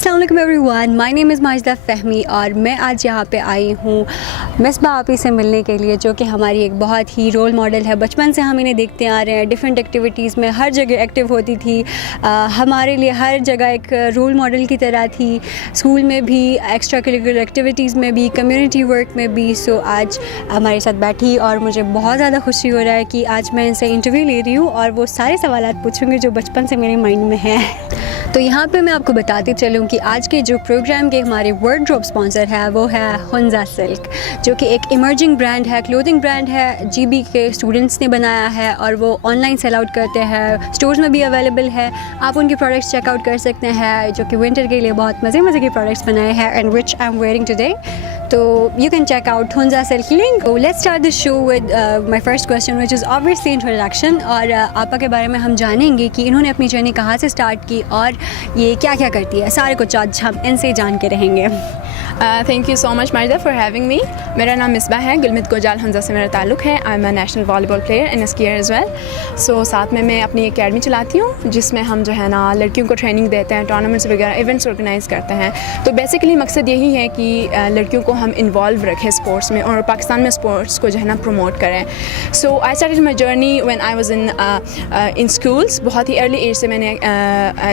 अस्सलाम वालेकुम everyone, my name is Majida Fahmi और मैं आज यहाँ पे आई हूँ मिसबा आपी से मिलने के लिए, जो कि हमारी एक बहुत ही रोल मॉडल है। बचपन से हम इन्हें देखते आ रहे हैं, डिफरेंट एक्टिविटीज़ में हर जगह एक्टिव होती थी। हमारे लिए हर जगह एक रोल मॉडल की तरह थी, स्कूल में भी, एक्स्ट्रा करिकुलर एक्टिविटीज़ में भी, कम्युनिटी वर्क में भी। सो आज हमारे साथ बैठी और मुझे बहुत ज़्यादा खुशी हो रहा है कि आज मैं इनसे इंटरव्यू ले रही हूँ और वो सारे सवालात पूछूँगी जो बचपन से मेरे माइंड में हैं। तो यहाँ पे मैं आपको बताती चलूँ कि आज के जो प्रोग्राम के हमारे वार्डरोब स्पॉन्सर है वो है हुंजा सिल्क, जो कि एक इमर्जिंग ब्रांड है, क्लोथिंग ब्रांड है। जीबी के स्टूडेंट्स ने बनाया है और वो ऑनलाइन सेल आउट करते हैं, स्टोर्स में भी अवेलेबल है। आप उनके प्रोडक्ट्स चेकआउट कर सकते हैं, जो कि विंटर के लिए बहुत मज़े के प्रोडक्ट्स बनाए हैं and which I am wearing today. तो you can check out Hunza silk link. Let's start this show with my first question which is obviously introduction. और आपा के बारे में हम जानेंगे कि इन्होंने अपनी जर्नी कहाँ से स्टार्ट की और ये क्या क्या करती है। सारे कुछ आज हम इनसे जान के रहेंगे। Thank you so much Majida for having me. मेरा नाम मिसबा है, गुलमित गोजाल हुंजा से मेरा ताल्लुक़ है। I am a national volleyball player and skier as well. So साथ में मैं अपनी एकेडमी चलाती हूँ जिसमें हम जो है ना लड़कियों को ट्रेनिंग देते हैं, टूर्नामेंट्स वगैरह इवेंट्स ऑर्गेनाइज़ करते हैं। तो बेसिकली मकसद यही है कि लड़कियों को हम इन्वॉल्व रखें स्पोर्ट्स में और पाकिस्तान में स्पोर्ट्स को जो है ना प्रमोट करें। So I started my journey when I was in schools. बहुत ही अर्ली एज से मैंने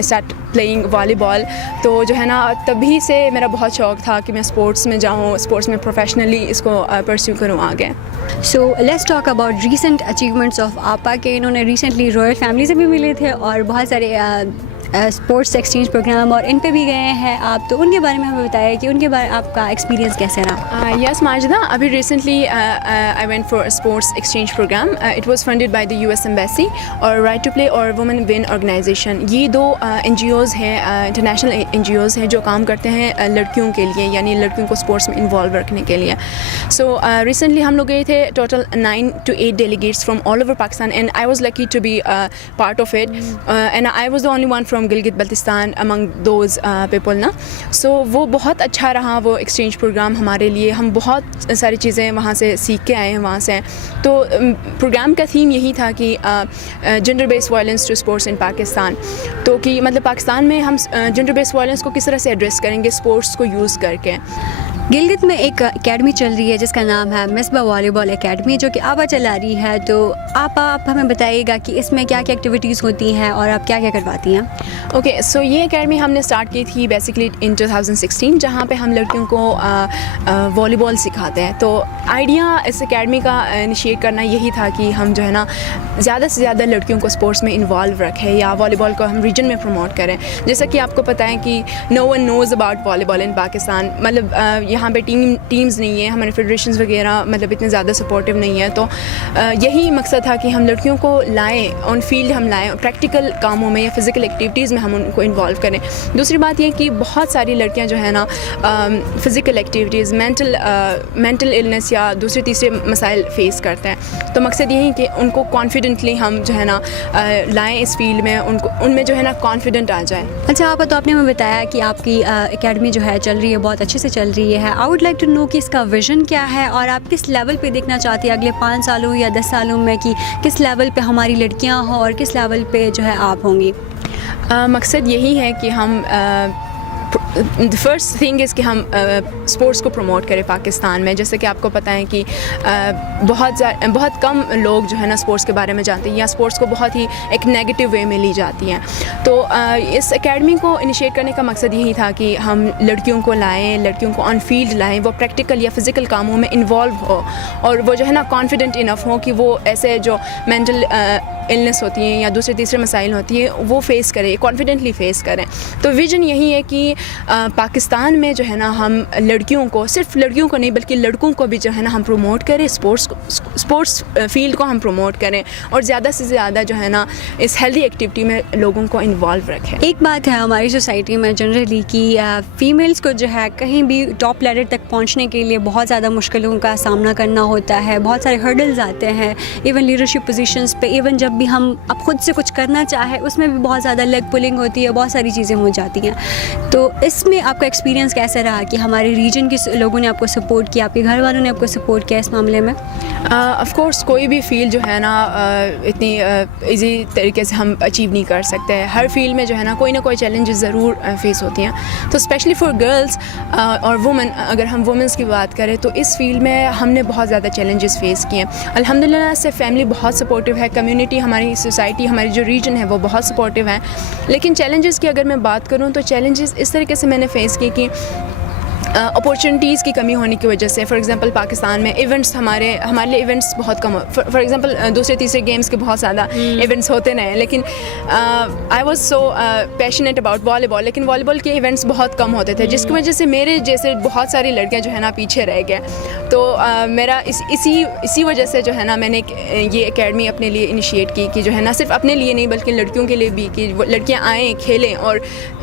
स्टार्ट प्लेइंग वॉलीबॉल। तो जो है ना तभी से मेरा बहुत शौक़ था कि मैं स्पोर्ट्स में जाऊँ, स्पोर्ट्स में प्रोफेशनली इसको परस्यू करूँ आगे। So let's talk about recent achievements of आपा के। इन्होंने रिसेंटली रॉयल फैमिली से भी मिले थे और बहुत सारे स्पोर्ट्स एक्सचेंज प्रोग्राम और इन पे भी गए हैं आप, तो उनके बारे में हमें बताया कि उनके बारे आपका एक्सपीरियंस कैसे रहा। यस माजिदा, अभी recently I went for sports exchange program. It was funded by the US embassy और राइट टू प्ले और वुमेन विन ऑर्गेनाइजेशन। ये दो NGOs हैं, इंटरनेशनल NGOs हैं जो काम करते हैं लड़कियों के लिए, यानी लड़कियों को स्पोर्ट्स में इन्वॉल्व रखने के लिए। सो रिसेंटली हम लोग गए थे, total 9 to 8 delegates from all over Pakistan and I was lucky to be part of it and I was the only one from Gilgit Baltistan among those people ना। सो वो बहुत अच्छा रहा वो एक्सचेंज प्रोग्राम हमारे लिए। हम बहुत सारी चीज़ें वहाँ से सीख के आए हैं वहाँ से। तो प्रोग्राम का थीम यही था कि gender based violence to sports in Pakistan. तो कि मतलब पाकिस्तान में हम जेंडर बेस्ड वायलेंस को किस तरह से एड्रेस करेंगे स्पोर्ट्स को यूज़ करके। गिलगित में एक एकेडमी चल रही है जिसका नाम है मिसबा वॉलीबॉल एकेडमी, जो कि आपा चला रही है। तो आप हमें बताइएगा कि इसमें क्या क्या एक्टिविटीज़ होती हैं और आप क्या क्या करवाती हैं। ओके, सो ये एकेडमी हमने स्टार्ट की थी बेसिकली इन 2016, जहाँ पे हम लड़कियों को वॉलीबॉल सिखाते हैं। तो आइडिया इस एकेडमी का इनिशिएट करना यही था कि हम जो है ना ज़्यादा से ज़्यादा लड़कियों को स्पोर्ट्स में इन्वॉल्व रखें या वॉलीबॉल को हम रीजन में प्रमोट करें। जैसा कि आपको पता है कि no one knows about volleyball in Pakistan. मतलब यहाँ पे टीम्स नहीं है, हमारे फेडरेशंस वगैरह मतलब इतने ज़्यादा सपोर्टिव नहीं है। तो यही मकसद था कि हम लड़कियों को लाएँ, ऑन फील्ड हम लाएँ, प्रैक्टिकल कामों में या फिज़िकल एक्टिविटीज़ में हम उनको इन्वॉल्व करें। दूसरी बात ये कि बहुत सारी लड़कियां जो है ना फ़िज़िकल एक्टिविटीज़, मेंटल इलनेस या दूसरे तीसरे मसाइल फ़ेस करते हैं। तो मकसद यही कि उनको कॉन्फिडेंटली हम जो है ना लाएँ इस फील्ड में, उनको उनमें जो है ना कॉन्फिडेंट आ जाए। अच्छा आपा, तो आपने हमें बताया कि आपकी एकेडमी जो है चल रही है, बहुत अच्छे से चल रही है। I would like to know कि इसका विज़न क्या है और आप किस लेवल पे देखना चाहती हैं अगले 5 सालों या 10 सालों में, कि किस लेवल पे हमारी लड़कियां हों और किस लेवल पे जो है आप होंगी। मकसद यही है कि हम द फर्स्ट थिंग इज़ कि हम स्पोर्ट्स को प्रमोट करें पाकिस्तान में। जैसे कि आपको पता है कि बहुत कम लोग जो है ना स्पोर्ट्स के बारे में जानते हैं या स्पोर्ट्स को बहुत ही एक नेगेटिव वे में ली जाती हैं। तो इस एकेडमी को इनिशिएट करने का मकसद यही था कि हम लड़कियों को लाएं, लड़कियों को ऑन फील्ड लाएं, वो प्रैक्टिकल या फिज़िकल कामों में इन्वॉल्व हो और वो जो है ना कॉन्फिडेंट इनफ हो कि वो ऐसे जो मेंटल इलनेस होती हैं या दूसरे तीसरे मसाइल होती हैं वो फ़ेस करें, कॉन्फिडेंटली फ़ेस करें। तो विज़न यही है कि पाकिस्तान में जो है ना हम लड़कियों को, सिर्फ लड़कियों को नहीं बल्कि लड़कों को भी जो है ना हम प्रमोट करें, स्पोर्ट्स फील्ड को हम प्रमोट करें और ज़्यादा से ज़्यादा जो है ना इस हेल्दी एक्टिविटी में लोगों को इन्वॉल्व रखें। एक बात है हमारी सोसाइटी में जनरली कि फ़ीमेल्स को जो है कहीं भी टॉप लेवल तक पहुंचने के लिए बहुत ज़्यादा मुश्किलों का सामना करना होता है, बहुत सारे हर्डल्स आते हैं, इवन लीडरशिप पोजीशंस पे, इवन जब بھی ہم اب خود سے کچھ کرنا چاہیں اس میں بھی بہت زیادہ لیگ پولنگ ہوتی ہے, بہت ساری چیزیں ہو جاتی ہیں. تو اس میں آپ کا ایکسپیرینس کیسا رہا کہ ہمارے ریجن کے لوگوں نے آپ کو سپورٹ کیا, آپ کے گھر والوں نے آپ کو سپورٹ کیا اس معاملے میں؟ آف کورس کوئی بھی فیلڈ جو ہے نا اتنی ایزی طریقے سے ہم اچیو نہیں کر سکتے. ہر فیلڈ میں جو ہے نا کوئی نہ کوئی چیلنجز ضرور فیس ہوتی ہیں. تو اسپیشلی فار گرلس اور وومن, اگر ہم وومنس کی بات کریں تو اس فیلڈ میں ہم نے بہت زیادہ چیلنجز فیس کیے ہیں. الحمدللہ سے فیملی بہت سپورٹیو ہے, کمیونٹی, ہماری سوسائٹی, ہماری جو ریجن ہے وہ بہت سپورٹیو ہے. لیکن چیلنجز کی اگر میں بات کروں تو چیلنجز اس طریقے سے میں نے فیس کی کہ اپورچونیٹیز کی کمی ہونے کی وجہ سے. فار ایگزامپل پاکستان میں ایونٹس ہمارے لیے ایونٹس بہت کم. فار ایگزامپل دوسرے تیسرے گیمس کے بہت زیادہ ایونٹس ہوتے رہے, لیکن I was so passionate about والی بال, لیکن والی بال کے ایونٹس بہت کم ہوتے تھے, جس کی وجہ سے میرے جیسے بہت ساری لڑکیاں جو ہے نا پیچھے رہ گئے. تو میرا اسی وجہ سے جو ہے نا میں نے یہ اکیڈمی اپنے لیے انیشیٹ کی کہ جو ہے نا صرف اپنے لیے نہیں بلکہ لڑکیوں کے لیے بھی, کہ لڑکیاں آئیں, کھیلیں, اور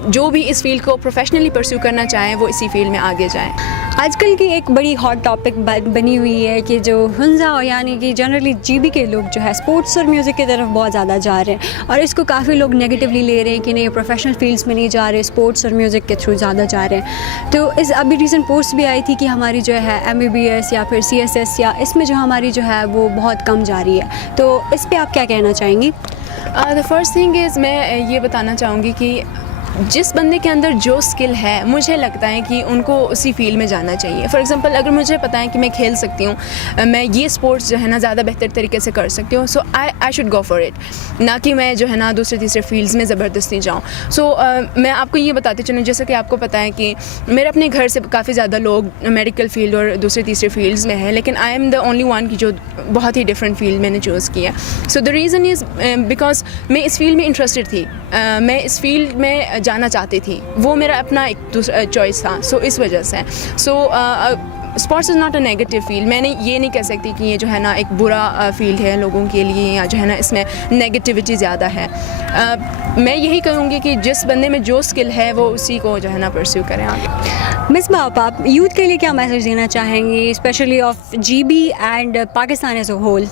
جو بھی اس فیلڈ کو پروفیشنلی پرسیو کرنا چاہیں وہ اسی فیلڈ میں آگے جائیں. آج کل کی ایک بڑی ہاٹ ٹاپک بنی ہوئی ہے کہ جو ہنزا یعنی کہ جنرلی جی بی کے لوگ جو ہے اسپورٹس اور میوزک کی طرف بہت زیادہ جا رہے ہیں, اور اس کو کافی لوگ نیگیٹیولی لے رہے ہیں کہ نہیں پروفیشنل فیلڈس میں نہیں جا رہے, اسپورٹس اور میوزک کے تھرو زیادہ جا رہے ہیں. تو اس ابھی ریسنٹ پوسٹ بھی آئی تھی کہ ہماری جو ہے MBBS یا پھر CSS یا اس میں جو ہماری جو ہے وہ بہت کم جا رہی ہے. تو اس پہ آپ کیا کہنا چاہیں گی؟ دا فرسٹ تھنگ از میں یہ بتانا چاہوں گی کہ جس بندے کے اندر جو اسکل ہے مجھے لگتا ہے کہ ان کو اسی فیلڈ میں جانا چاہیے. فار ایگزامپل اگر مجھے پتہ ہے کہ میں کھیل سکتی ہوں, میں یہ اسپورٹس جو ہے نا زیادہ بہتر طریقے سے کر سکتی ہوں, so I should go for it, نہ کہ میں جو ہے نا دوسرے تیسرے فیلڈس میں زبردستی جاؤں. سو میں آپ کو یہ بتاتی چلوں, جیسا کہ آپ کو پتہ ہے کہ میرے اپنے گھر سے کافی زیادہ لوگ میڈیکل فیلڈ اور دوسرے تیسرے فیلڈس میں ہیں, لیکن I am the only one کی جو بہت ہی ڈفرینٹ فیلڈ میں نے چوز کیا. سو دا ریزن از بیکاز میں اس فیلڈ میں انٹرسٹڈ تھی, میں اس فیلڈ میں جانا چاہتی تھی, وہ میرا اپنا ایک دوسرا چوائس تھا. سو اس وجہ سے sports is not a negative field. میں نے یہ نہیں کہہ سکتی کہ یہ جو ہے نا ایک برا فیلڈ ہے لوگوں کے لیے, یا جو ہے نا اس میں نیگیٹیوٹی زیادہ ہے. میں یہی کہوں گی کہ جس بندے میں جو اسکل ہے وہ اسی کو جو ہے نا پرسیو کریں آگے. مصباح, آپ یوتھ کے لیے کیا میسج دینا چاہیں گی, especially of GB and Pakistan as a whole?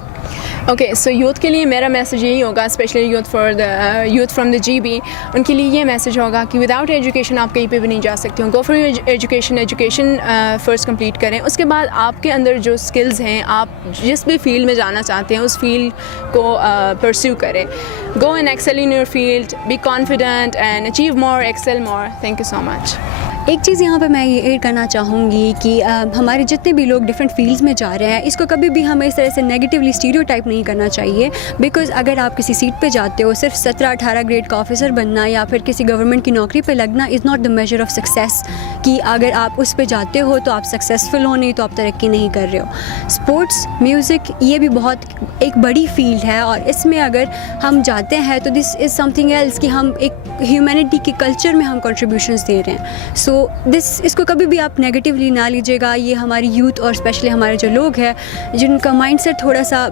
Okay, so youth کے لیے میرا میسج یہی ہوگا, especially youth from the GB, ان کے لیے یہ میسج ہوگا کہ وداؤٹ ایجوکیشن آپ کہیں پہ بھی نہیں جا سکتے ہو. Go for education first complete کریں, اس کے بعد آپ کے اندر جو اسکلز ہیں, آپ جس بھی فیلڈ میں جانا چاہتے ہیں اس فیلڈ کو پرسیو کریں. Go and excel in your field, be confident and achieve more, excel more. Thank you so much. ایک چیز یہاں پہ میں یہ ایڈ کرنا چاہوں گی کہ ہمارے جتنے بھی لوگ ڈفرینٹ فیلڈس میں جا رہے ہیں, اس کو کبھی بھی ہمیں اس طرح سے نیگیٹیولی اسٹیریوٹائپ نہیں کرنا چاہیے. بیکاز اگر آپ کسی سیٹ پہ جاتے ہو, صرف 17-18 گریڈ کا آفیسر بننا یا پھر کسی گورنمنٹ کی نوکری پہ لگنا is not the measure of success, کہ اگر آپ اس پہ جاتے ہو تو آپ سکسیزفل ہو, نہیں تو آپ ترقی نہیں کر رہے ہو. اسپورٹس, میوزک, یہ بھی بہت ایک بڑی فیلڈ ہے, اور اس میں اگر ہم جاتے ہیں تو دس از سم تھنگ ایلس, کہ ہم ایک ہیومینٹی کے کلچر میں ہم کنٹریبیوشنس دے رہے ہیں. سو اس کو کبھی بھی آپ نیگیٹیولی نہ لیجیے گا. یہ ہماری یوتھ اور اسپیشلی ہمارے جو لوگ ہیں جن کا مائنڈ سیٹ تھوڑا سا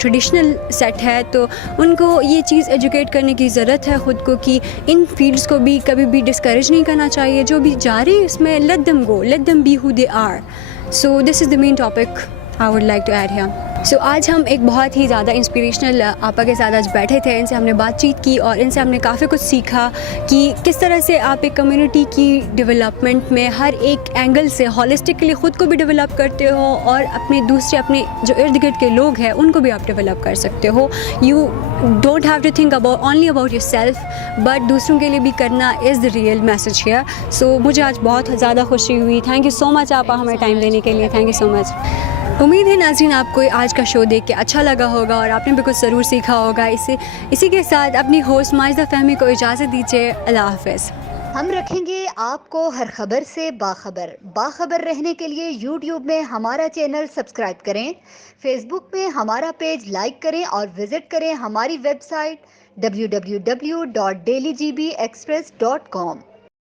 ٹریڈیشنل سیٹ ہے, تو ان کو یہ چیز ایجوکیٹ کرنے کی ضرورت ہے خود کو, کہ ان فیلڈس کو بھی کبھی بھی ڈسکریج نہیں کرنا چاہیے. جو بھی جا رہے ہیں اس میں let them go, let them be who they are. So this is the main topic I would like to add here. سو آج ہم ایک بہت ہی زیادہ انسپریشنل آپا کے ساتھ آج بیٹھے تھے, ان سے ہم نے بات چیت کی اور ان سے ہم نے کافی کچھ سیکھا کہ کس طرح سے آپ ایک کمیونٹی کی ڈیولپمنٹ میں ہر ایک اینگل سے ہالسٹکلی خود کو بھی ڈیولپ کرتے ہو, اور اپنے جو ارد گرد کے لوگ ہیں ان کو بھی آپ ڈیولپ کر سکتے ہو. You don't have to think only about yourself, but دوسروں کے لیے بھی کرنا is the real message here. So مجھے آج بہت زیادہ خوشی ہوئی. تھینک یو سو مچ آپا ہمیں ٹائم دینے کے لیے. تھینک یو سو مچ. امید ہے ناظرین آپ کو آج کا شو دیکھ کے اچھا لگا ہوگا اور آپ نے بھی کچھ ضرور سیکھا ہوگا. اسی کے ساتھ اپنی ہوسٹ ماجدہ فہمی کو اجازت دیجیے. اللہ حافظ. ہم رکھیں گے آپ کو ہر خبر سے باخبر رہنے کے لیے یوٹیوب میں ہمارا چینل سبسکرائب کریں, فیس بک میں ہمارا پیج لائک کریں اور وزٹ کریں ہماری ویب سائٹ www.dailygbexpress.com.